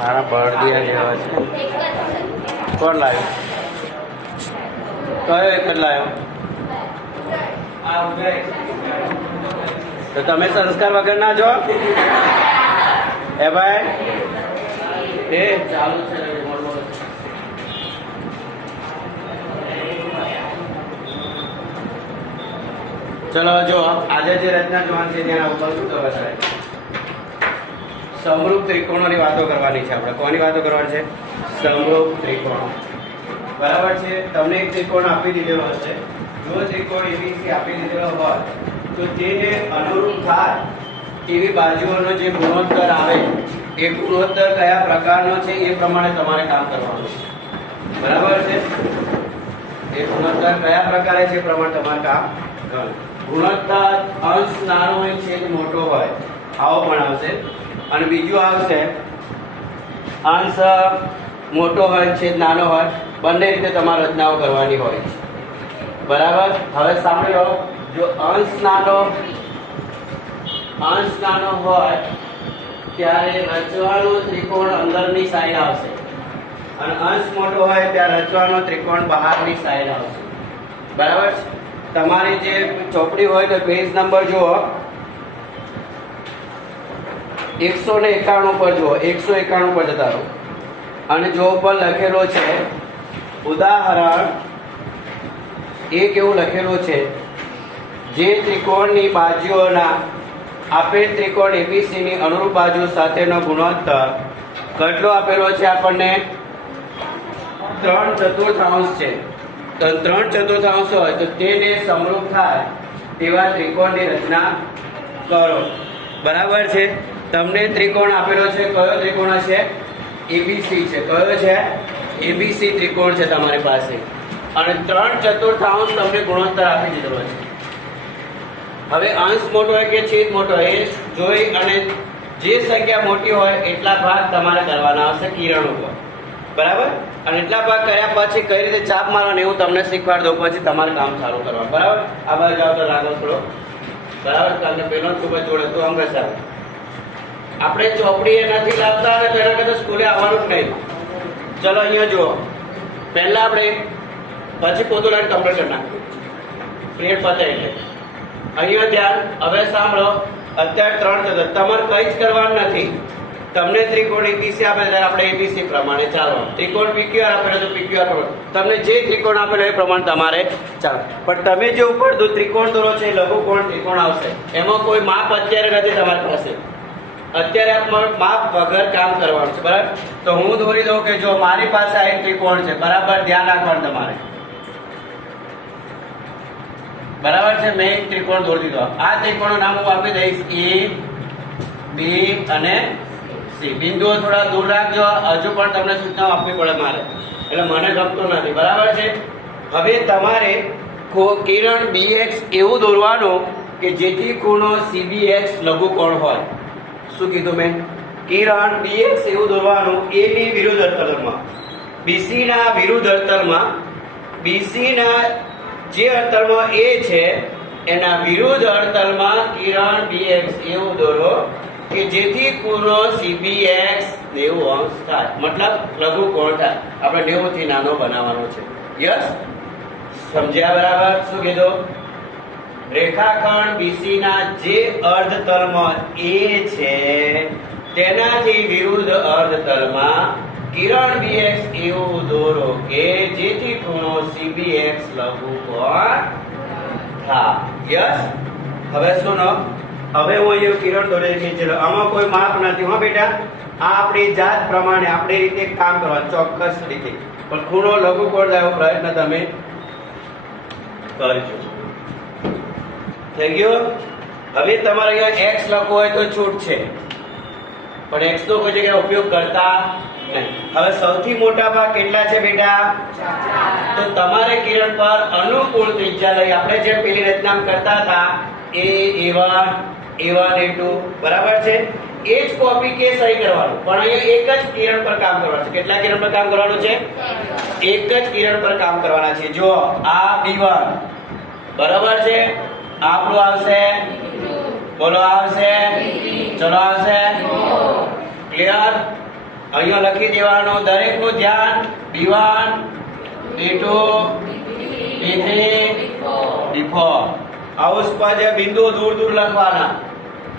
મારા બળદિયા જેવા છે. કોણ લાવ્યો? કયો એક જ લાવ્યો? તો તમે સંસ્કાર વગર ના જો એ ભાઈ. એ ચાલુ છે. ચલો જો આજે જે રચના જોવાની છે ત્યાં ઉપર શું ખબર છે? સમરૂપ ત્રિકોણોની વાતો કરવાની છે. આપણે કોની વાતો કરવાની છે? સમરૂપ ત્રિકોણો. બરાબર છે. તમને એક ત્રિકોણ આપી દીધેલો હશે. જો ત્રિકોણ એબીસી આપી દીધેલો હોય તો તેને અનુરૂપ થાય એવી બાજુઓનો જે ગુણોત્તર આવે એ ગુણોત્તર કયા પ્રકારનો છે એ પ્રમાણે તમારે કામ કરવાનું છે. બરાબર છે. એ ગુણોત્તર કયા પ્રકારે છે એ પ્રમાણે તમારે કામ કરવાનું. ગુણોત્તર અંશ નાનો હોય છેદ મોટો હોય આવો પણ આવશે. અને બીજું આવશે અંશ મોટો હોય છેદ નાનો હોય. બંને રીતે તમારે રચનાઓ કરવાની હોય છે. બરાબર. હવે સાંભળી લો. જો અંશ નાનો હોય ત્યારે રચવાનો ત્રિકોણ અંદરની સાઈડ આવશે અને અંશ મોટો હોય ત્યારે રચવાનો ત્રિકોણ બહારની સાઈડ આવશે. બરાબર. તમારી જે ચોપડી હોય તો પેજ નંબર જુઓ 191 પર જુઓ. 191 પર જતા રહો અને જો ઉપર લખેલો છે ઉદાહરણ એક એવું લખેલું છે જે ત્રિકોણની બાજુઓના આપેલ ત્રિકોણ એબીસી ની અનુરૂપ બાજુ સાથેનો ગુણોત્તર કેટલો આપેલો છે? આપણને 3/4 છે. તો 3/4 હોય તો તેને સમરૂપ થાય તેવા ત્રિકોણની રચના કરો. બરાબર છે. તમને ત્રિકોણ આપેલો છે. કયો ત્રિકોણ છે? એબીસી છે. કયો છે? એબીસી ત્રિકોણ છે તમારી પાસે અને 3/4 તમને ગુણોત્તર આપી દીધો છે. હવે અંશ મોટો હોય કે છેદ મોટો હોય એ જોઈ અને જે સંખ્યા મોટી હોય એટલા ભાગ તમારે કરવાના આવશે કિરણો પર. બરાબર. અને એટલા ભાગ કર્યા પછી કઈ રીતે ચાપ મારવાની એવું તમને શીખવાડ દઉં પછી તમારે કામ ચાલુ કરવાનું. બરાબર. આ બાજુ આવતો લાગો થોડો. બરાબર. કારણ કે પેલો ખૂબ જ જોડે તો અંગ સાહેબ આપણે ચોપડી એ નથી લાવતા અને તેના કરતા સ્કૂલે આવવાનું જ નહીં. ચલો અહીંયા જુઓ. પહેલા આપણે પછી પોતું લાઈન કમ્પ્લીટ કરી નાખ્યું. પીરિયડ પતે એટલે અહીંયા ધ્યાન. હવે સાંભળો. અત્યારે 3/4 તમારે કઈ જ કરવાનું નથી. તમને ત્રિકોણ એબીસી આપે ત્યારે આપણે એબીસી પ્રમાણે ચાલવાનું. ત્રિકોણ પીક્યુઆર આપેલો તો પીક્યુઆર પ્રમાણે તમને જે ત્રિકોણ આપેલો એ પ્રમાણે તમારે ચાલો. પણ તમે જે ઉપર ત્રિકોણ દોરો છો એ લઘુકોણ ત્રિકોણ આવશે. એમાં કોઈ માપ અત્યારે નથી તમારી પાસે. અત્યારે આપણે માપ વગર કામ કરવાનું છે. બરાબર. તો હું દોરી દઉં કે જો મારી પાસે આ એક ત્રિકોણ છે. બરાબર. ધ્યાન રાખવાનું તમારે. બરાબર છે. મેં એક ત્રિકોણ દોરી દીધો. આ ત્રિકોણનું નામ હું આપી દઈશ એ બી અને સી. બિંદુઓ થોડા દૂર રાખજો. હજુ પણ તમને સૂચનાઓ આપવી પડે મારે, એટલે મને ગમતું નથી. બરાબર છે. હવે તમારે કિરણ BX એવું દોરવાનું કે જેથી ખૂણો CBX લઘુકોણ હોય. શું કીધું મેં? કિરણ BX એવું દોરવાનું A ની વિરુદ્ધ અર્ધતલમાં, BC ના વિરુદ્ધ અર્ધતલમાં, BC ના જે અર્ધતલમાં A છે એના વિરુદ્ધ અર્ધતલમાં કિરણ BX એવું દોરો કે જેથી ખૂણો CBX 90° થાય. મતલબ લઘુકોણ થાય. આપણે 90 થી નાનો બનાવવાનો છે. યસ. સમજ્યા? બરાબર. શું કીધું? રેખાખંડ BC ના જે અર્ધતલમાં A છે તેનાથી વિરુદ્ધ અર્ધતલમાં કિરણ BX એવું દોરો કે જેથી ખૂણો CBX લઘુકોણ થાય. યસ. હવે સુનો. હવે હું અહીંયા કિરણ દોરે છે. ચલો આમાં કોઈ માપ નથી હો બેટા. આ આપણી જાત પ્રમાણે આપણી રીતે કામ કરવાનું ચોક્કસ રીતે. પણ ખૂણો લઘુકોણ લાવવાનો પ્રયત્ન તમે કરજો. થઈ ગયો. હવે તમારે અહીંયા x લખવો હોય તો છૂટ છે, પણ x નો કોઈ જગ્યાએ ઉપયોગ કરતા નહીં. હવે સૌથી મોટા ભાગ કેટલા છે બેટા? તો તમારે કિરણ પર અનુકૂળ ત્રિજ્યા લઈ આપણે જે પેલી રચના કરતા હતા A1 A2 બરાબર છે. એ જ કોપી કે સહી કરવાનું, પણ અહીંયા એક જ કિરણ પર કામ કરવાનું છે. કેટલા કિરણ પર કામ કરવાનું છે? એક જ કિરણ પર કામ કરવાના છે. જો આ B1 બરાબર છે. આપણું આવશે, બોલો આવશે, ચલો આવશે. ક્લિયર? અહીંયા લખી દેવાનું દરેકનું ધ્યાન B1 B2 B3 B4 આવું સ્પષ્ટ બિંદુ દૂર દૂર લખવાના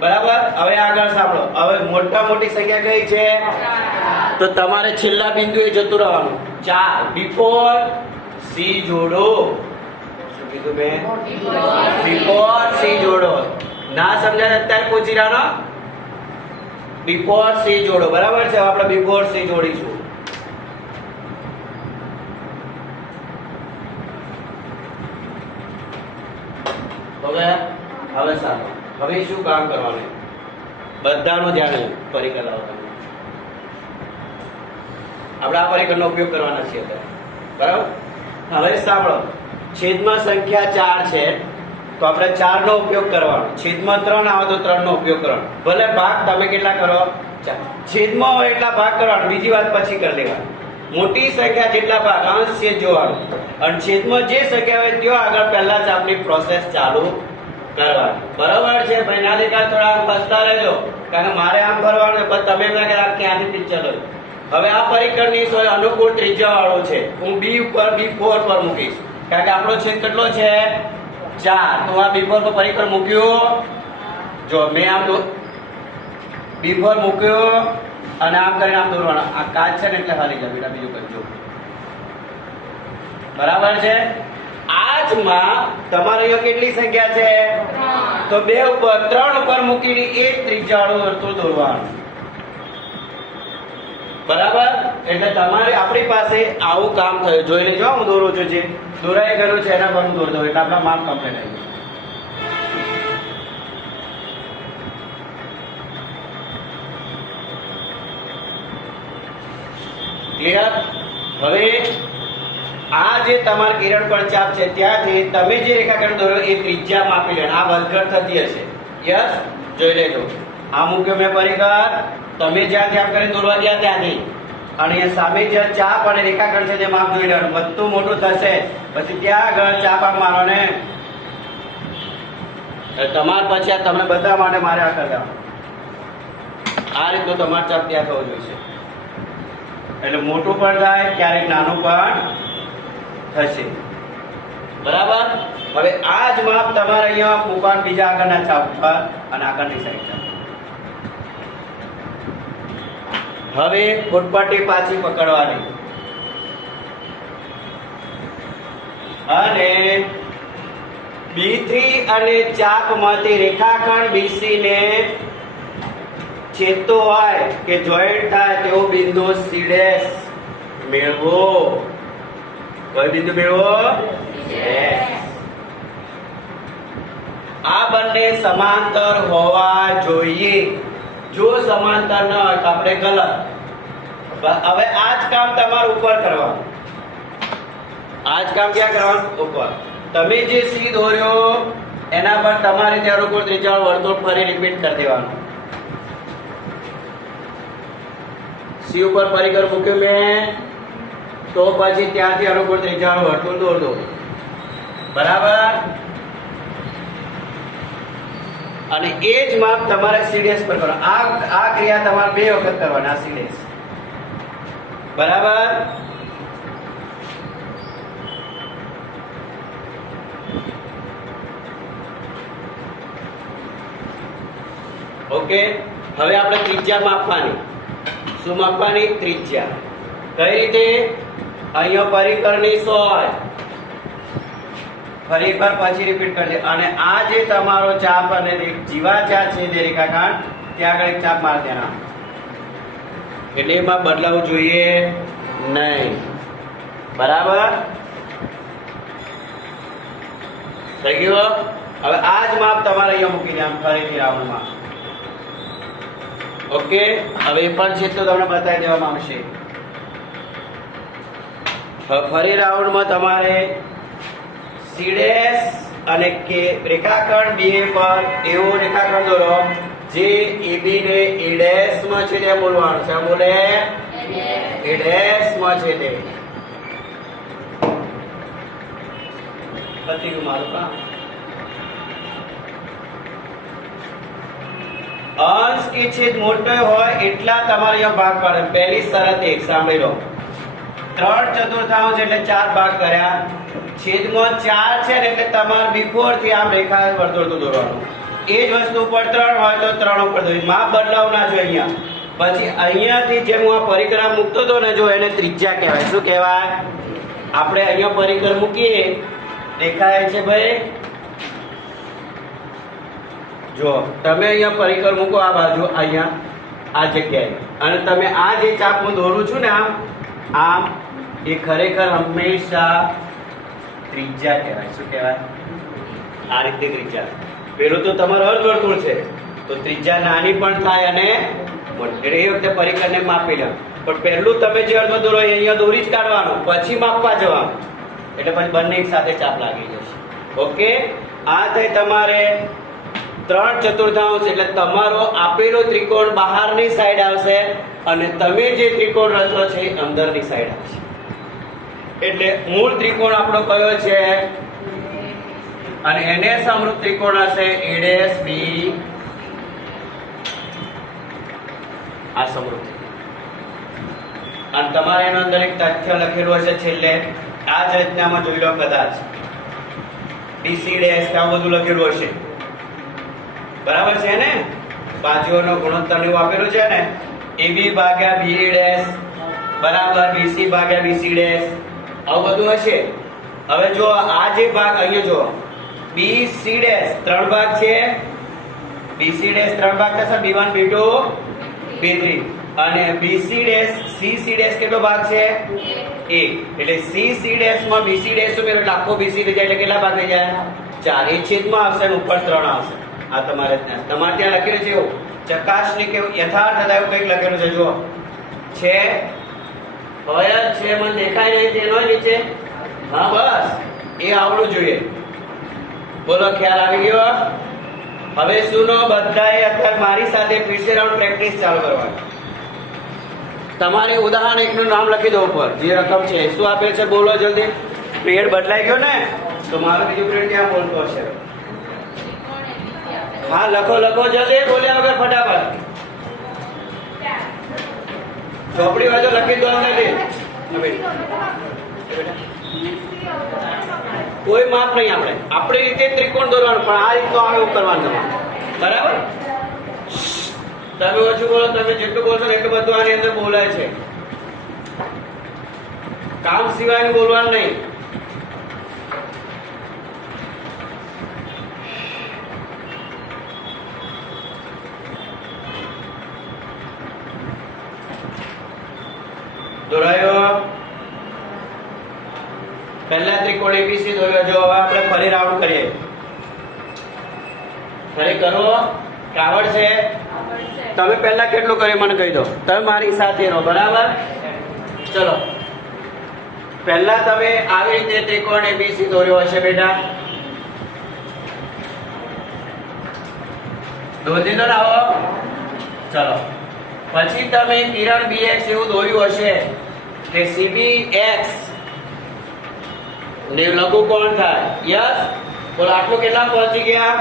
બરાબર. હવે આગળ સાંભળો. હવે મોટા મોટી સંખ્યા કઈ છે તો તમારે છેલ્લા બિંદુએ જતું રહેવાનું 4 B4 C જોડો. શું કીધું બેન? B4 C જોડો. ના સમજાય અત્યારે પૂછી રહ્યો B4 C જોડો બરાબર છે. આપણે B4 C જોડીશું. હવે સારું. હવે શું કામ કરવાનું બધાનું ધ્યાન પરિકર લાવો તમે. આપણે આ પરિકરનો ઉપયોગ કરવાના છીએ બરાબર. હવે સાંભળો છેદમાં સંખ્યા 4 છે તો આપણે 4 નો ઉપયોગ કરવાનો. છેદમાં 3 આવે તો 3 નો ઉપયોગ કરવાનો. ભલે ભાગ તમે કેટલા કરો 4. છેદમાં હોય એટલા ભાગ કરવાનો. બીજી વાત પછી કરી લેવાની. મોટી સંખ્યા જેટલા ભાગ અંશ છેદ જોવાનું અને છેદમાં જે સંખ્યા હોય ત્યાં આગળ પહેલા જ આપણી પ્રોસેસ ચાલુ કરવાની બરાબર છે. ભાઈ ના દેખા થોડા બસતા રહેજો કારણ કે મારે આમ કરવાનું પણ તમે એમ લાગે ક્યાંથી પિક્ચર લો. હવે આ પરિકરની અનુકૂળ ત્રિજ્યા વાળો છે. હું B ઉપર B4 પર મૂકીશ કારણ કે આપણો છેદ કેટલો છે 4. તો આ B4 પર પરિકર મૂક્યો. જો મેં આમ B4 મૂક્યો અને આમ કરીને આમ દોરવાનો. આ કાચ છે ને એટલે હાલી જાય બેટા. બીજું કરજો બરાબર છે. આજમાં તમારે અહીંયા કેટલી સંખ્યા છે તો 2 ઉપર 3 ઉપર મૂકીને એક ત્રિજ્યાવાળું વર્તુળ દોરવાનું બરાબર. એટલે તમારે આપણી પાસે આવું કામ થયું. જોઈ લેજો હું દોરું છું. જે દોરાઈ ગયેલું છે એના પર હું દોરી દઉં એટલે આપણા માર્ક કમ્પ્લીટ આવી જાય. ક્લિયર. હવે આ જે તમારા કિરણ પર ચાપ છે ત્યાંથી તમે જે રેખાખંડ દોરો એ ત્રિજ્યા માપી લેવાનું. આ વધઘટ થતી હશે. યસ જોઈ લેજો. આ મૂક્યો મેં પરિકર. તમે જ્યાંથી આમ કરીને દોરવા ગયા ત્યાંથી અને એ સામે જે ચાપ અને રેખાખંડ છે તે માપ જોઈ લેવાનું. વધતું મોટું થશે પછી ત્યાં આગળ ચાપ આમ મારો ને તમારે પછી આ તમને બધા માટે મારે આ કરવાનું. આ રીતનું તમારે ચાપ ત્યાં થવું જોઈએ એટલે મોટું પણ થાય ક્યારેક નાનું પણ થશે બરાબર. હવે આ જ માપ તમારે અહીંયા મૂકવાનું બીજા આગળના ચાપ પર અને આગળની સાઈડ ચાપ. હવે ફૂટપટ્ટી પાછી પકડવાની અને B3 અને ચાપમાંથી રેખાખંડ BC ને છેદતો હોય કે જોઈન્ટ થાય તેવો બિંદુ C' મેળવો. કયો બિંદુ મેળવો? આ બંને સમાંતર હોવા જોઈએ. જો સમાંતર ન હોય તો આપણે ગલત. હવે આ જ કામ તમારે ઉપર કરવાનું. આ જ કામ ક્યાં કરવાનું? ઉપર. તમે જે C દોર્યો એના પર તમારે ત્યાં અનુકૂળ ત્રિજ્યા વર્તુળ ફરી રિપીટ કરી દેવાનું. C ઉપર પરિકર મૂક્યું મેં તો પછી ત્યાંથી અનુકૂળ ત્રિજ્યા વર્તુળ દોર દો બરાબર. અને એ જ માપ તમારે C' પર કરવાનું. આ ક્રિયા તમારે 2 વખત કરવાની. આ C' બરાબર. ઓકે. હવે આપણે ત્રિજ્યા માપવાની. શું માપવાની? ત્રિજ્યા. કઈ રીતે? અહીંયા પરિકરની 100 ફરી એકવાર પછી રિપીટ કરજે. અને આ જે તમારો ચાપ અને જીવા ચાપ છે જે રેખાખંડ ત્યાં આગળ એક ચાપ મારી દેના એટલે એમાં બદલાવું જોઈએ નહીં બરાબર. થઈ ગયું. હવે આ જ માપ તમારે અહીંયા મૂકી દે ફરીથી રાઉન્ડમાં. ઓકે. હવે એ પણ છે તો તમને બતાવી દેવામાં આવશે. ફરી રાઉન્ડમાં તમારે C' અને K રેખાખંડ BA પર એવો રેખાખંડ દોરો જે AB ને A' માં છે તે બોલવાનું છે. બોલે A' માં છે તે. પતી ગયું મારું કામ. અંશ કે છેદ મોટો હોય એટલા તમારે અહીંયા ભાગ પાડે. પહેલી શરત એક સાંભળી લો. 3/4 એટલે 4 ભાગ કર્યા. છેદમાં 4 છે ને એટલે તમારે બિફોર થી આમ રેખા વર્તુળ દોરવાનું. એ જ વસ્તુ ઉપર 3 હોય તો 3 ઉપર દોરી. માપ બદલાવ ના જોઈએ અહીંયા. પછી અહીંયાથી જેમ હું આ પરિક્રમ મૂકતો હતો ને, જો એને ત્રિજ્યા કહેવાય. શું કહેવાય? આપણે અહીંયા પરિક્રમ મૂકીએ, દેખાય છે ભાઈ? જો તમે અહીંયા પરિકર મૂકો આ બાજુ, અહીંયા આ જગ્યાએ, અને તમે આ જે ચાપ હું દોરું છું ને આમ એ ખરેખર હંમેશા ત્રિજ્યા કહેવાય. શું કહેવાય? આ રીતે ત્રિજ્યા. પેલું તો તમારું અર્ધવર્તુળ છે તો ત્રિજ્યા નાની પણ થાય અને મોટી. એ વખતે પરિકરને માપી લો. પણ પહેલું તમે જે અર્ધ દોરો અહીંયા દોરી જ કાઢવાનું, પછી માપવા જવાનું. એટલે પછી બંને એક સાથે ચાપ લાગી જશે. ઓકે, આ થઈ તમારે 3/4 એટલે તમારો આપેલો ત્રિકોણ બહારની સાઈડ આવશે અને તમે જે ત્રિકોણ રચો છે એ અંદરની સાઈડ આવશે. એટલે મૂળ ત્રિકોણ આપણો કયો છે? અને એને સમરૂપ ત્રિકોણ હશે AD B. આ સમરૂપ. અને તમારે એનો અંદર એક તથ્ય લખેલું હશે છેલ્લે. આ જ રચનામાં જોઈ લો, કદાચ BC ડેશ આ બધું લખેલું હશે. બરાબર છે ને? બાજુઓનો ગુણોત્તર ને આપેલું છે ને, AB ભાગ્યા BD ડેશ બરાબર BC ભાગ્યા BC ડેશ, આવું બધું હશે. હવે જો આ જે ભાગ અહીંયા જો BC ડેશ 3 ભાગ છે, BC ડેશ 3 ભાગ થશે, B1 B2 B3, અને BC ડેશ CC ડેશ કેટલો ભાગ છે? 1. એટલે CC ડેશ માં BC ડેશ ઉમેરો એટલે આખો BC થઈ જાય. એટલે કેટલા ભાગ થઈ જાય? 4. એ છેદમાં આવશે અને ઉપર 3 આવશે. આ તમારે ત્યાં લખેલું છે એવું ચકાસણી કે યથાર્થ હતા એવું કંઈક લખેલું છે. જો છે હોય જ છે, મને દેખાય નહીં તેનો નીચે. હા બસ એ આવડું જોઈએ. બોલો, ખ્યાલ આવી ગયો? હવે સુનો બધાએ અત્યારે મારી સાથે ફિરસે રાઉન્ડ પ્રેક્ટિસ ચાલુ કરવાની. તમારે ઉદાહરણ 1 નું નામ લખી દો ઉપર, જે રકમ છે શું આપે છે બોલો જલ્દી. પીરિયડ બદલાઈ ગયો ને તો મારો બીજો પીરિયડ ક્યાં બોલતો હશે? હા લખો જલ્દી, બોલ્યા વગર ફટાફટ. ચોપડી વાજો લખી દો અંદર. કોઈ માપ નહીં, આપણે આપણી રીતે ત્રિકોણ દોરવાનું, પણ આ રીતનું આવે એવું કરવાનું તમારે. બરાબર? તમે ઓછું બોલો, તમે જેટલું બોલશો ને એટલું બધું આની અંદર બોલાય છે. કામ સિવાયનું બોલવાનું નહીં. દોરાયો પહેલા ત્રિકોણ ABC દોર્યો. જો હવે આપણે ફરી રાઉન્ડ કરીએ. ફરી કરો. આવડ છે? તમે પહેલા કેટલું કર્યું મને કહી દો. તમે મારી સાથે રહો. બરાબર? ચલો, પહેલા તમે આવી રીતે ત્રિકોણ ABC દોર્યો હશે બેટા. દોરી દીધો ને? આવો ચલો. પછી તમે કિરણ BX એવું દોર્યું હશે કે CBX ને લઘુ કોણ થાય. યસ? બોલો, આટલું કેટલા પહોંચી ગયા?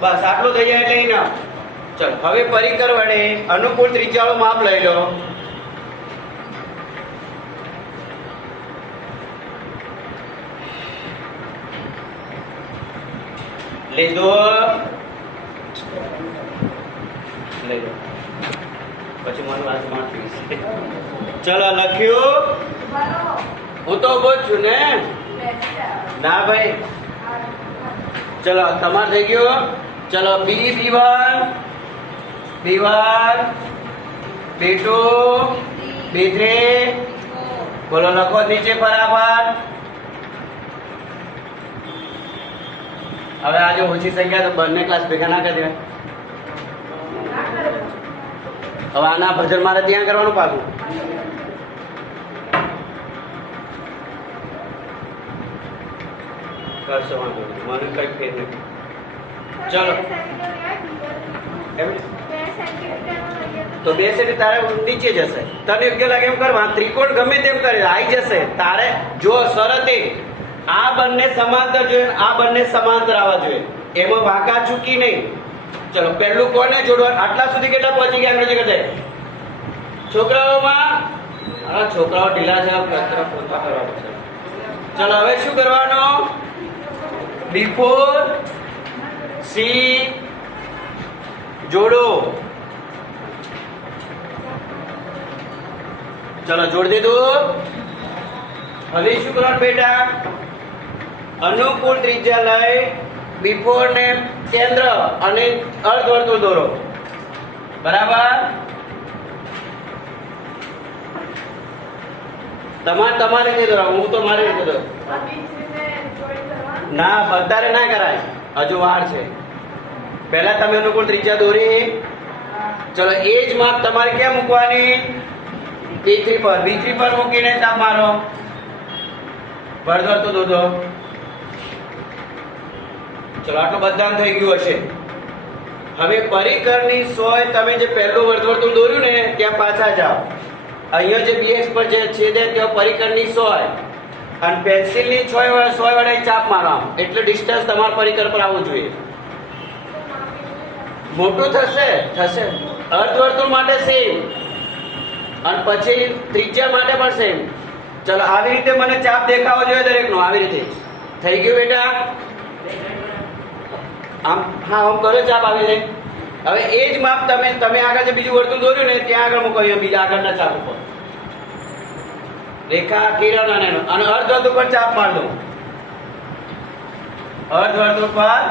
બસ આટલું થઈ જાય એટલે ના. ચલો, હવે પરિકર વડે અનુકૂળ ત્રિજ્યાનું માપ લઈ લો. લીધો? લઈ લો. પછી મને વાંચમાં ચલો લખ્યું. હું તો ઉભો જ છું ને. ના ભાઈ, ચલો તમારે થઈ ગયું. ચલો B1 B2 B3, બોલો લખો નીચે બરાબર. હવે આજે ઓછી સંખ્યા તો બંને ક્લાસ ભેગા ના કરી દેવાય. હવે આના ભજન મારે ત્યાં કરવાનું પાછું. કરશો વાંધો નહીં, મને કઈ ફેર નહીં. ચલો તો 2 સેન્ટ તારે નીચે જશે. તને યોગ્ય લાગે એમ કરવા. ત્રિકોણ ગમે તેમ કરે આવી જશે તારે. જો શરત આ બંને સમાંતર જોઈએ, આ બંને સમાંતર આવવા જોઈએ. એમાં વાંકા ચૂકી નહીં. ચલો પહેલું કોને જોડવાનું? આટલા સુધી કેટલા પહોંચી ગયા અંગ્રેજી કરતે? છોકરાઓમાં છોકરાઓ ઢીલા છે, કચરા પોતા કરવા પડશે. ચલો હવે શું કરવાનું? બિફોર સી જોડો. ચલો જોડ દીધું. હવે શું કરવાનું બેટા? અનુકૂળ ત્રિજ્યા લઈ બિફોર ને કેન્દ્ર અને અર્ધવર્તુળ દોરો. બરાબર? તમારી રીતે દોરો, હું તો મારી રીતે દોરો. ના, અત્યારે ના કરાય, હજુ વાર છે. પહેલા તમે અનુકૂળ ત્રિજ્યા દોરી. ચલો એ જ માપ તમારે ક્યાં મૂકવાની? B3 પર. B3 પર મૂકીને ચાપ મારો. અર્ધવર્તુળ દોરો. ચલો આટલું બધામ થઈ ગયું હશે. હવે પરિકરની સોય તમે જે પહેલું અર્ધવર્તુળ દોર્યું ને ત્યાં પાછા જાઓ. અહીંયા જે BX પર જે છેદે ત્યાં પરિકરની સોય અને પેન્સિલની સોય વડે ચાપ મારો. એટલે ડિસ્ટન્સ તમારા પરિકર પર આવવું જોઈએ. મોટું થશે. અર્ધવર્તુળ માટે સેમ અને પછી ત્રિજ્યા માટે પણ સેમ. ચલો આવી રીતે મને ચાપ દેખાવો જોઈએ દરેકનો. આવી રીતે થઈ ગયું બેટા? આમ હા આમ કરો ચાપ આવી જાય. હવે એ જ માપ તમે આગળ જે બીજું વર્તુળ દોર્યું ને ત્યાં આગળ મૂકો. બીજા આગળના ચાપ ઉપર રેખા કિરણ અને અર્ધવર્તુળ પર ચાપ માર દો. અર્ધવર્તુળ પર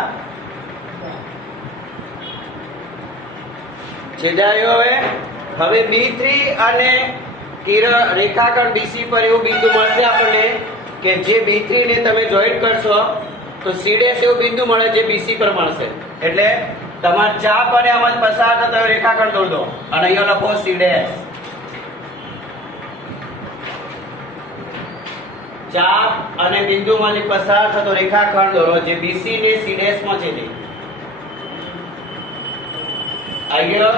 છેદાયો. હવે B3 અને કિરણ રેખાખંડ BC પર એવું બિંદુ મળશે આપણને કે જે B3 ને તમે જોઈન્ટ કરશો તો C' એવું બિંદુ મળે જે BC પર મળશે. એટલે તમારે ચાપ અને આમાં પસાર થતો રેખાખંડ દોર દો અને અહીંયા લખો C'. ચાપ અને બિંદુમાંથી પસાર થતો રેખાખંડ દોરો જે BC ને C' માં છે. આવી ગયો?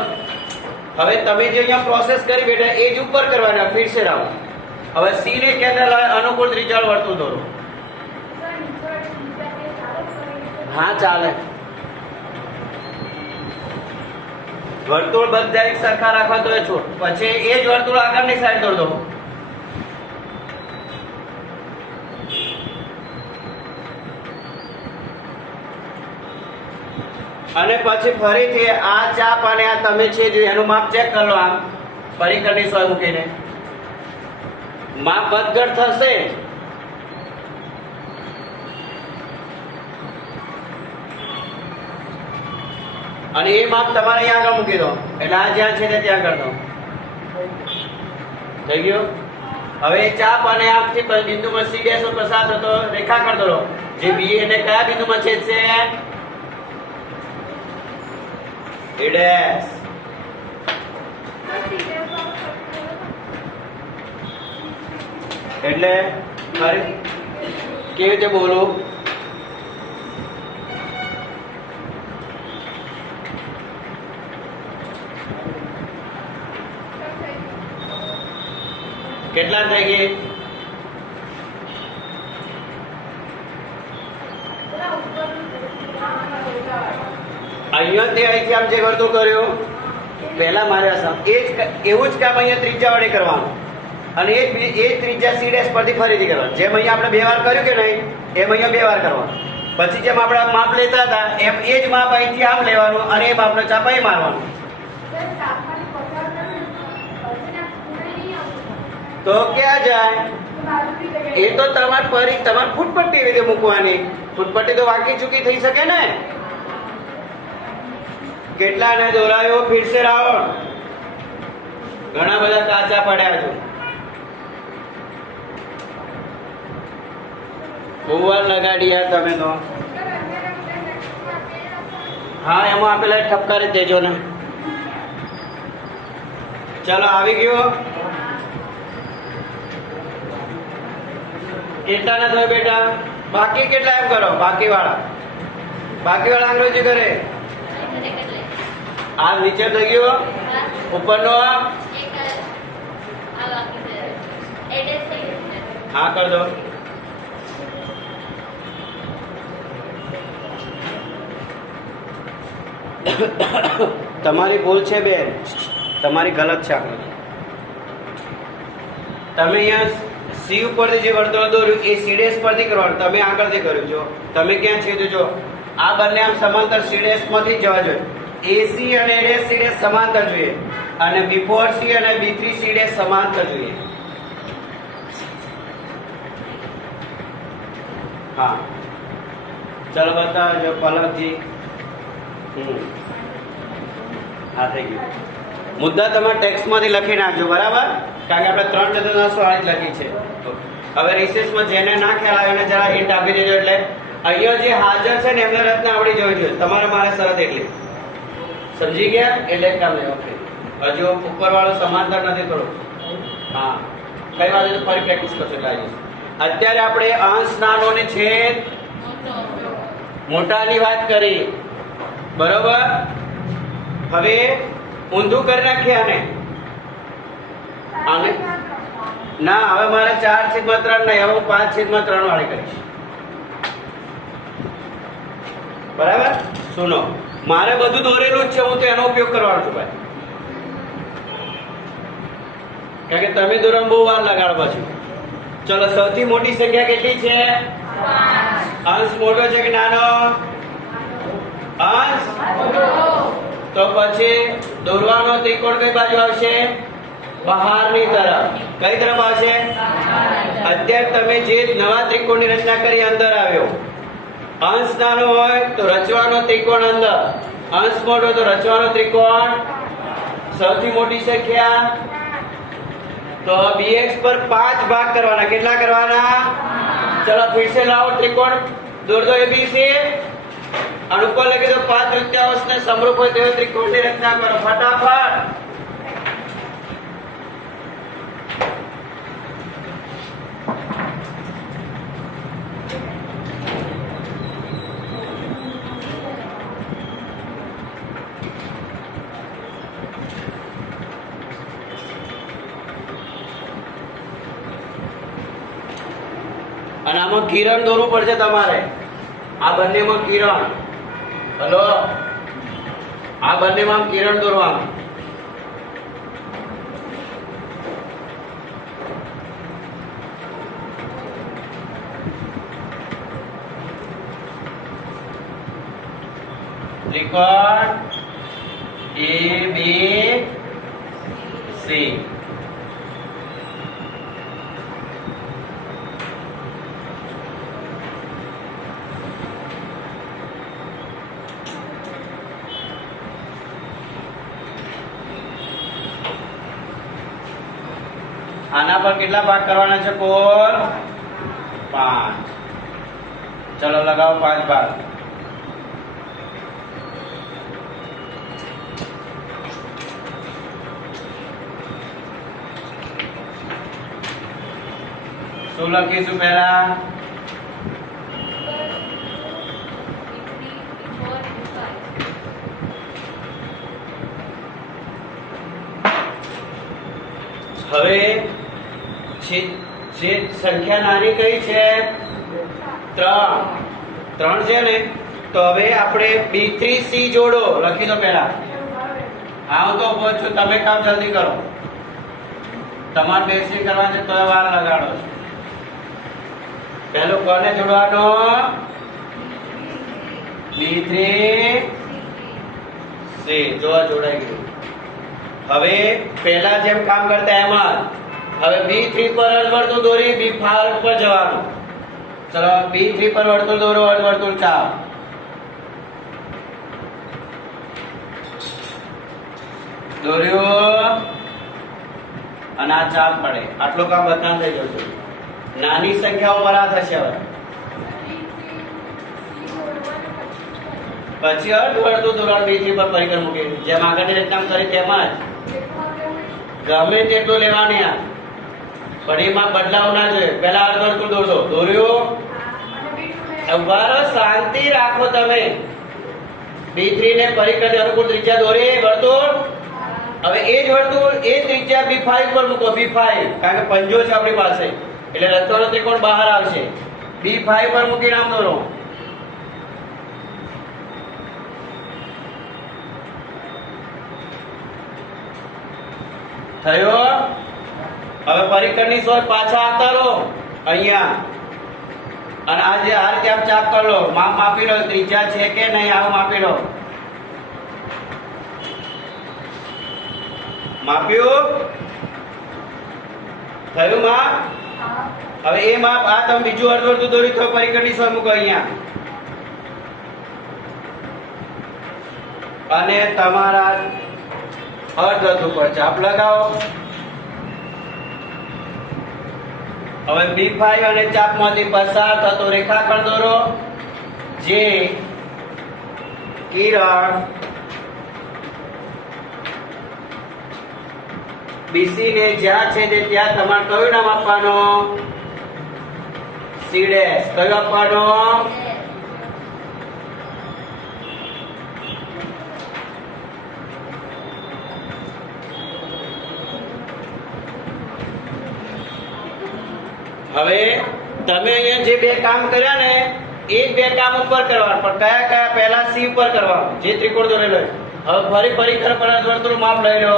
હવે તમે જે અહીંયા પ્રોસેસ કરી બેટા એ જ ઉપર કરવાના. ફિર સે રાઉ. હવે C ને કેન્દ્ર લાવી અનુકૂળ ત્રિજ્યા વર્તુળ દોરો. હા ચાલે. વર્તુળ બધા એક સરખા રાખવા તો છો. પછી એ જ વર્તુળ આગળની સાઈડ દોર દો. અને પછી ફરીથી આ ચાપ અને આ તમે છે જો એનું માપ ચેક કરી લો. આમ પરિકરની સોય મૂકીને માપ વધઘટ થશે. અને એ માપ તમારે અહીંયા આગળ મૂકી દો. એટલે આ જ્યાં છે ત્યાં કરી દો. થઈ ગયું? હવે ચાપ અને આપથી બિંદુમાં C' પસાર થતો રેખાખંડ દોરો જે B એને કયા બિંદુમાં છેદશે? A'. એટલે કેવી રીતે બોલું? કેટલા થઈ ગઈ? અહીંયા તે અહીંથી આમ જે વર્તુળ કર્યું પહેલા મારે એવું જ કામ અહીંયા ત્રિજ્યા વડે કરવાનું અને એ ત્રિજ્યા C' પરથી ફરીથી કરવાનું. જેમ અહીંયા આપણે 2 વાર કર્યું કે નહીં એમ અહીંયા 2 વાર કરવાનું. પછી જેમ આપણે માપ લેતા હતા એમ એ જ માપ અહીંથી આમ લેવાનું અને એ માપનો ચાપ અહીં મારવાનું. તો ક્યાં જાય? એ તો તમારે ફૂટપટ્ટી રીતે મૂકવાની. ફૂટપટ્ટી તો વાંકી ચૂકી થઈ શકે ને. કેટલા ને દોરાયો ફિર સે રાવણ. ઘણા બધા કાચા પડ્યા છે. ઓવર લગાડી યાર તમે તો. હા એમાં આપેલા ઠપકારી દેજો ને. ચાલો આવી ગયો. કેટલા ના થાય બેટા? બાકી કેટલા એમ કરો? બાકી વાળા અંગ્રેજી કરે. આ નીચે થઈ ગયો. ઉપરનો હા કર દો. તમારી ભૂલ છે બેન, તમારી ગલત છે આકૃતિ. તમે અહીંયા સી ઉપરથી જે વર્તુળ દોર્યું એ સીડેસ પરથી કરવાનું, તમે આગળથી કર્યું છો. તમે ક્યાં છે જો આ બંને આમ સમાંતર સીડેસ માંથી જવા જોઈએ. એસી અને એડેસ સીડેસ સમાંતર જોઈએ અને બિફોર સી અને બી3 સીડેસ સમાંતર જોઈએ. હા ચલો બતાવજો પલકજી. હા થઈ ગયું. મુદ્દા તમે ટેક્સ્ટમાંથી લખી નાખજો, બરાબર? કારણ કે આપણે 3/4 વાળી જ લખી છે. હવે રિસેસમાં જેને ના ખ્યાલ આવે એને જરા હિન્ટ આપી દેજો, એટલે અહીંયા જે હાજર છે ને એમને રચના આવડી જવી જોઈએ. તમારે મારે શરત એટલી સમજી ગયા એટલે કામ નહીં. ઓકે, હજુ ઉપર વાળું સમાંતર નથી થોડું. હા કઈ વાત તો ફરી પ્રેક્ટિસ કરશો એટલે આવી જશે. અત્યારે આપણે અંશ નાનો ને છેદ મોટાની વાત કરી, બરોબર? હવે ઊંધું કરી નાખીએ આને ના, હવે મારે 4/3 નહીં, હવે હું 5/3 વાળી કરીશ. બરાબર? સુનો, મારે બધું દોરેલું જ છે, હું તો એનો ઉપયોગ કરવાનો છું ભાઈ. કારણ કે તમે દોરવામાં બહુ વાર લગાડો પાછું. ચલો, સૌથી મોટી સંખ્યા કેટલી છે? 5. અંશ મોટો છે કે નાનો? અંશ તો પછી દોરવાનો ત્રિકોણ કઈ બાજુ આવશે? બહારની તરફ. કઈ તરફ આવશે? અત્યારે તમે જે નવા ત્રિકોણની રચના કરી અંદર આવ્યો. અંશ નાનો હોય તો રચવાનો ત્રિકોણ અંદર, અંશ મોટો તો રચવાનો ત્રિકોણ. સૌથી મોટી સંખ્યા તો bx પર 5 ભાગ કરવાના. કેટલા કરવાના? ચલો फिर से लाओ त्रिकोण દોર દો abc. अनुकूल लगे तो 5/3 ने समरूप હોય તેવો ત્રિકોણની રચના કરો ફટાફટ. અને આમાં કિરણ દોરવું પડશે તમારે. આ બંનેમાં કિરણ. હલો, આ બંનેમાં કિરણ દોરવાનું. ત્રિકોણ ABC. આના પર કેટલા ભાગ કરવાના છે? કુલ 5. ચલો લગાવો 5 ભાગ. શું લખીશું પહેલા? હવે જે સંખ્યા નાની કઈ છે? 3 છે ને, તો હવે આપણે B3C જોડો. લખી દો પહેલા. હા હું તો પૂછું, તમે કામ જલ્દી કરો. તમારે બેસી કરવા છે તો વાર લગાડો છો. પહેલું કોને જોડવાનો? B3C. જોડાઈ ગયું. હવે પહેલા જેમ કામ કરતા એમ જ હવે B3 પર અર્ધવર્તુળ દોરી B5 પર જવાનું. ચલો B3 પર વર્તુળ દોરો, અર્ધવર્તુળ ચાપ. દોર્યો અને આ ચાપ પડે. આટલું કામ બધા થઈ જશે. નાની સંખ્યાઓ પર આ થશે. હવે પછી અર્ધવર્તુળ દોરણ B3 પર પરિકર મૂકી, જેમ આગળની રચના કરી તેમ જ ગમે તેટલું લેવાની. આ પણ એમાં બદલાવ ના જોઈએ. પહેલા અર્ધવર્તુળ દોરજો. દોર્યો, ઉભા રહો, શાંતિ રાખો તમે. B3 ને પરિકરની અનુકૂળ ત્રિજ્યા દોરી વર્તુળ. હવે એ જ વર્તુળ એ ત્રિજ્યા B5 પર મૂકો. B5 કારણ કે પંજો છે આપણી પાસે, એટલે રચવાનો ત્રિકોણ બહાર આવશે. B5 પર મૂકી નામ દોરો. થયો? હવે પરિકરની સોય પાછા આવતા રહો અહીંયા, અને આજે આ રીતે આમ ચાપ કરી લો, માપ માપી લો, ત્રિજ્યા છે કે નહીં આવું માપી લો. માપ્યું? થયું માપ? હવે એ માપ આ તમે બીજું અર્ધવર્તુળ દોરી થયો, પરિકરની સોય મૂકો અહીંયા, અને તમારા અર્ધવર્તુળ પર ચાપ લગાવો. હવે B5 અને ચાપમાંથી પસાર થતો રેખાખંડ દોરો, જે કિરણ BC ને જ્યાં છે તે ત્યાં તમારે કયું નામ આપવાનું? C'. કયું આપવાનું? હવે તમે અહીંયા જે બે કામ કર્યા ને એ જ બે કામ ઉપર કરવાનું, પણ કયા કયા? પહેલા C ઉપર કરવાનું, જે ત્રિકોણ દોરેલો. હવે ફરી પરિખર પર વર્તુળ માપ લઈ લો.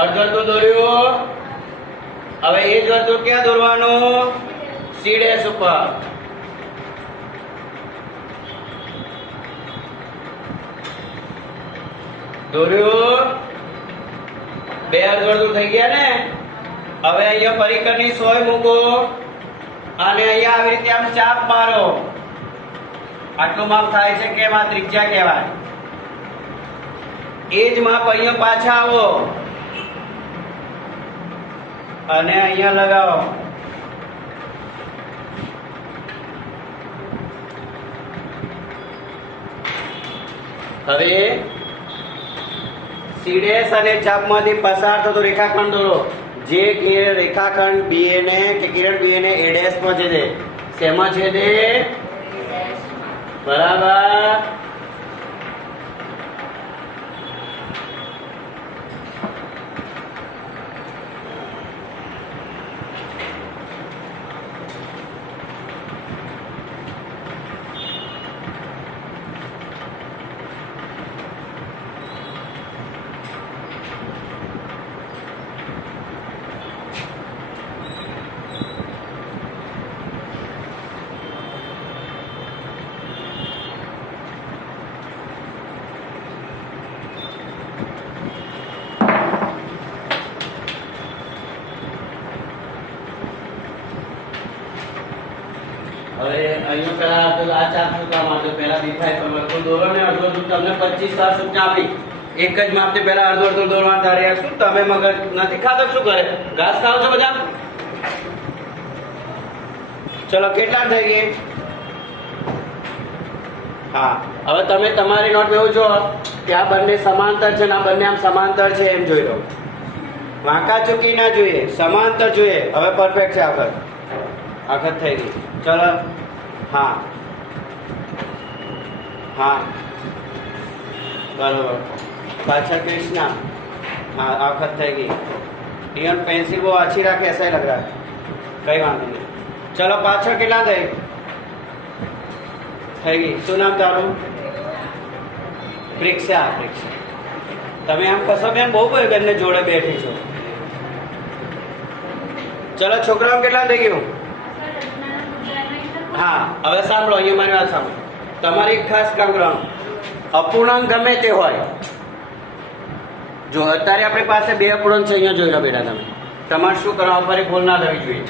અર્ધવર્તુળ દોર્યું. હવે એ જ વર્તુળ ક્યાં દોરવાનું? C' ઉપર. દોર્યું. બે અર્ધવર્તુળ થઈ ગયા ને. હવે અહીંયા પરિકરની સોય મૂકો, અને અહીંયા આવી રીતે આમ ચાપ મારો. આટલું માપ થાય છે કે આ ત્રિજ્યા કહેવાય. એ જ માપ અહીંયા પાછા આવો અને અહીંયા લગાવો. હવે C' અને ચાપમાંથી પસાર થતો રેખાખંડ દોરો, જે રેખાખંડ BA ને કે કિરણ BA ને A' માં છેદે. શેમાં છેદે? બરાબર. હવે અહીંયા પેલા આ ચાપ શું કામ આવતો? પહેલા દેખાય તો વર્તુળ દોરો ને અર્ધવર્તુળ તમને 25 વાર સૂચના આપી. એક જ માપથી પહેલા અર્ધવર્તુળ દોરવાનું તારે. શું તમે મગજ નથી ખાતા? શું કરે? ઘાસ ખાવ છો બધા? ચલો કેટલા થઈ ગઈ? હા, હવે તમે તમારી નોટ મેં જો કે આ બંને સમાંતર છે ને આ બંને આમ સમાંતર છે એમ જોઈ લો. વાંકા ચૂકી ના જોઈએ, સમાંતર જોઈએ. હવે પરફેક્ટ છે. આખત થઈ ગઈ. ચલો. હા હા બરોબર. પાછળ कृष्णा. हाँ आखत થઈ ગઈ. ઈયન પેન્સિલ वो अच्छी रखे ऐसा ही लग रहा है. कई वांधो नहीं. चलो पाछળ કેટલા થઈ ગઈ? શું નામ તારું? પ્રેક્ષા. તમે આમ કશો બેન બહુ બંને જોડે બેઠી છો. ચલો છોકરાઓ કેટલા થઈ ગયું? હા હવે સાંભળો, અહીંયા મારી વાત સાંભળો. તમારે એક ખાસ કામ કરવાનું, અપૂર્ણાંક ગમે તે હોય. જો અત્યારે આપણી પાસે બે અપૂર્ણાંક છે, અહીંયા જોઈ લો બેટા તમે. તમારે શું કરવાનું? ફરી ભૂલ ના થવી જોઈએ.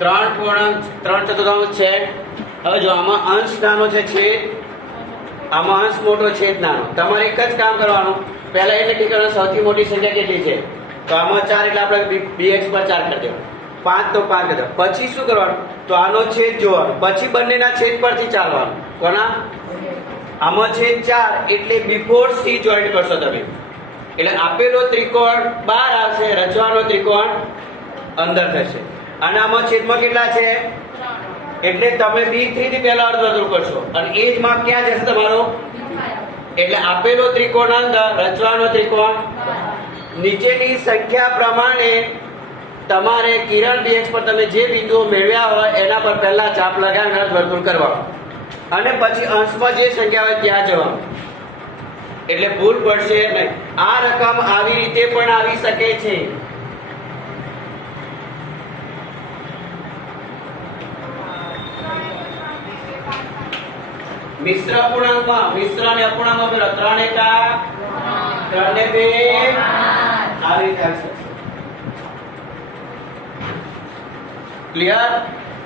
3/4 છે. હવે જો આમાં અંશ નાનો છે, છેદ આમાં અંશ મોટો, છેદ નાનો. તમારે એક જ કામ કરવાનું. પહેલા એટલે કે સૌથી મોટી સંખ્યા કેટલી છે? તો આમાં 4 એટલે આપણે bx પર 4 કરી દેવાનું. 5 તો 5 કરી દેવાનું. પછી શું કરવાનું? તો આનો છેદ જોવાનો, પછી બંનેના છેદ પરથી ચાલવાનું. કોના? આમાં છેદ 4 એટલે બિફોર C જોઈન્ટ કરશો તમે. એટલે આપેલો ત્રિકોણ બહાર આવશે, રચવાનો ત્રિકોણ અંદર થશે. અને આમાં છેદમાં કેટલા છે? એટલે તમે B3 થી પહેલા અર્ધવર્તુળ કરશો અને એ જ માપ ક્યાં જશે તમારો? એટલે આપેલો ત્રિકોણ અંદર, રચવાનો ત્રિકોણ નીચેની સંખ્યા પ્રમાણે તમારે કિરણ BX પર તમે જે બિંદુઓ મેળવ્યા હોય એના પર પહેલા ચાપ લગાવીને વર્તુળ કરવાનું અને પછી અંશમાં જે સંખ્યા હોય ત્યાં જવાનું, એટલે ભૂલ પડશે નહીં. આ રકમ આવી રીતે પણ આવી શકે છે. મિશ્ર અપૂર્ણાંકમાં, મિશ્ર અને અપૂર્ણાંકમાં પેલા 3 એકા 3 ને 2 આવી રીતે આવી શકશે. ક્લિયર?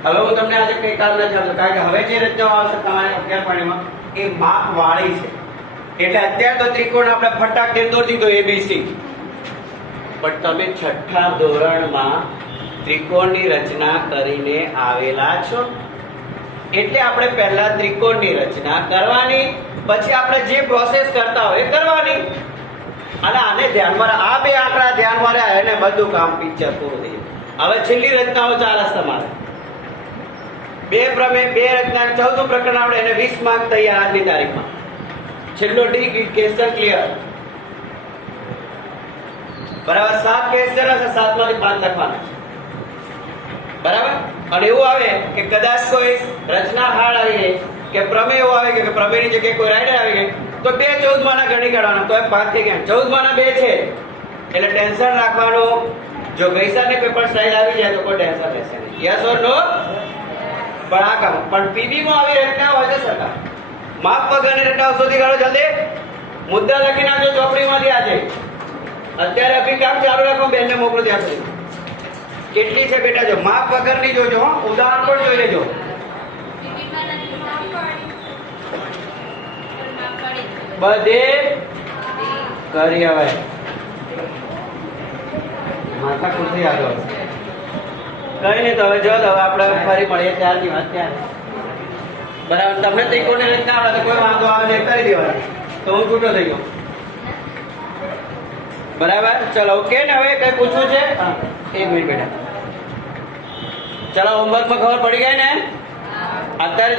હવે હું તમને આજે કઈ કામ નથી આપતો, કારણ કે હવે જે રચનાઓ આવશે તમારે 11 પાણીમાં એ માપ વાળી છે. એટલે અત્યારે તો ત્રિકોણ આપણે ફટાક દે દોરી દીધો ABC, પણ તમે છઠ્ઠા ધોરણમાં ત્રિકોણની રચના કરીને આવેલા છો. એટલે આપણે પહેલા ત્રિકોણની રચના કરવાની, પછી આપણે જે પ્રોસેસ કરતા હોય એ કરવાની. અને આને ધ્યાનમાં આ બે આંકડા ધ્યાનમાં રહ્યા એને બધું કામ પિક્ચર પૂરું થઈ જાય. હવે છેલ્લી રચનાઓ ચાલે તમારે બે પ્રમેય, બે રચના, 14 પ્રકરણ આપણે એને 20 માર્ક તૈયાર આજની તારીખમાં. છેલ્લો ડી ક્વેશ્ચન ક્લિયર. બરાબર, 7 ક્વેશ્ચન હશે, 7 માંથી 5 લખવાના છે. બરાબર. અને એવું આવે કે કદાચ કોઈ રચના હાર્ડ આવી ગઈ કે પ્રમેય એવો આવે કે પ્રમેયની જગ્યાએ કોઈ રાઇડર આવી ગઈ તો 2 14 માના ગણી કાઢવાના, તો 5 થઈ ગયા. 14 માના 2 છે એટલે ટેન્શન રાખવાનું. જો ગઈસાલની પેપર સ્ટાઇલ આવી જાય તો કોઈ ટેન્શન રહેશે નહીં. યસ ઓર નો? પણ આ કામ પણ પીબી માં આવી રચના હોય છે સરકાર. માપ વગરની રચનાઓ શોધી કાઢો જલ્દી. મુદ્દા લખી નાખજો ચોપડીમાંથી આજે. અત્યારે અભિકામ ચાલુ રાખો, બેનને મોકલો ત્યાં સુધી. કેટલી છે બેટા? જો માપ વગરની જોજો, હો ઉદાહરણ પણ જોઈ લેજો. બધે કરી હવે માથા ખુશી આગળ કઈ નહીં. તો હવે જો હવે આપણે ફરી મળીએ ત્યારની વાત ત્યારે. બરાબર. તમને ત્રિકોણની રચના આવડે તો કોઈ વાંધો આવે ને કરી દેવાની, તો હું છૂટો થઈ ગયો. બરાબર. ચલો ઓકે ને? હવે કઈ પૂછવું છે? હા, 1 મિનિટ બેટા. ચલો હોમવર્કમાં ખબર પડી ગઈ ને અત્યારે?